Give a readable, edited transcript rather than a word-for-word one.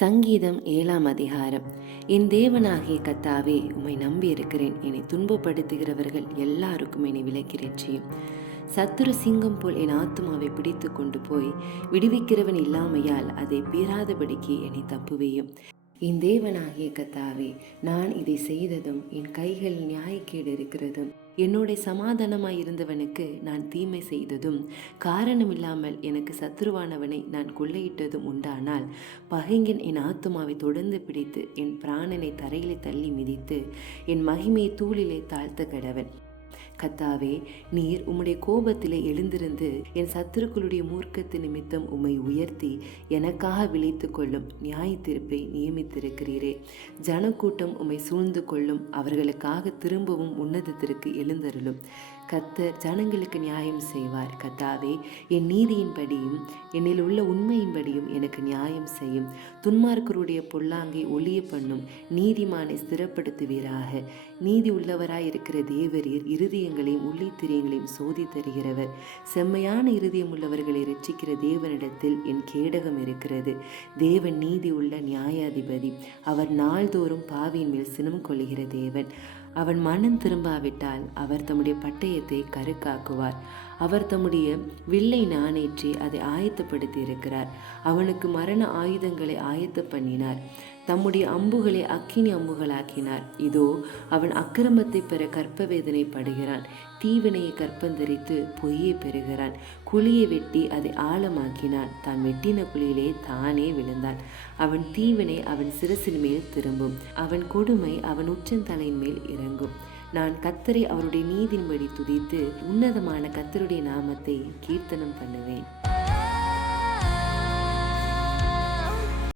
சங்கீதம் 7ஆம் அதிகாரம். என் தேவனாகிய கர்த்தாவே, உம்மை நம்பி இருக்கிறேன். என்னை துன்பப்படுத்துகிறவர்கள் எல்லாருக்கும் என்னை விலக்கி ரட்சியும். சத்துரு சிங்கம் போல் என் ஆத்துமாவை பிடித்து கொண்டு போய் விடுவிக்கிறவன் இல்லாமையால் அதை பீறாதபடிக்கு என்னை தப்புவேயும். என் தேவனாகிய கர்த்தாவே, நான் இதை செய்ததும் என் கைகள் நியாயக்கேடு இருக்கிறதும் என்னோட சமாதானமாய் இருந்தவனுக்கு நான் தீமை செய்ததும் காரணமில்லாமல் எனக்கு சத்துருவானவனை நான் கொள்ளையிட்டதும் உண்டானால், பகைஞன் என் ஆத்துமாவை தொடர்ந்து பிடித்து என் பிராணனை தரையிலே தள்ளி மிதித்து என் மகிமையை தூளிலே தாழ்த்த கடவன். கர்த்தாவே, நீர் உம்முடைய கோபத்திலே எழுந்திருந்து என் சத்துருக்களுடைய மூர்க்கத்து நிமித்தம் உம்மை உயர்த்தி எனக்காக விழித்து கொள்ளும் நியாய தீர்ப்பை நியமித்திருக்கிறீரே. ஜனக்கூட்டம் உம்மை சூழ்ந்து கொள்ளும், அவர்களுக்காக திரும்பவும் உன்னதத்திற்கு எழுந்தருளும். கர்த்தர் ஜனங்களுக்கு நியாயம் செய்வார். கர்த்தாவே, என் நீதியின்படியும் என்னில் உள்ள உண்மையின்படியும் எனக்கு நியாயம் செய்யும். துன்மார்க்கருடைய பொல்லாங்கை ஒளிய பண்ணும், நீதிமானை ஸ்திரப்படுத்துவீராக. நீதி உள்ளவராய் இருக்கிற தேவரீர் இருதயங்களையும் உள்ளித்திரியங்களையும் சோதி தருகிறவர். செம்மையான இருதயம் உள்ளவர்களை இரட்சிக்கிற தேவனிடத்தில் என் கேடகம் இருக்கிறது. தேவன் நீதி உள்ள நியாயாதிபதி. அவர் நாள்தோறும் பாவியின் மேல் சினம் கொள்கிற தேவன். அவன் மனம் திரும்பாவிட்டால் அவர் தம்முடைய பட்டயத்தை கருக்காக்குவார். அவர் தம்முடைய வில்லை நாணேற்றி அதை ஆயத்தப்படுத்தி இருக்கிறார். அவனுக்கு மரண ஆயுதங்களை ஆயத்த பண்ணினார். தம்முடைய அம்புகளை அக்கினி அம்புகளாக்கினார். இதோ, அவன் அக்கிரமத்தை பெற கற்ப வேதனை படுகிறான். தீவினையை கற்பந்தரித்து பொய்யை பெறுகிறான். குழியை வெட்டி அதை ஆழமாக்கினான். தான் வெட்டின குழியிலே தானே விழுந்தான். அவன் தீவினை அவன் சிரசின் மேல் திரும்பும், அவன் கொடுமை அவன் உச்சந்தலையின் மேல் இறங்கும். நான் கர்த்தரை அவருடைய நீதியின்படி துதித்து உன்னதமான கர்த்தருடைய நாமத்தை கீர்த்தனம் பண்ணுவேன்.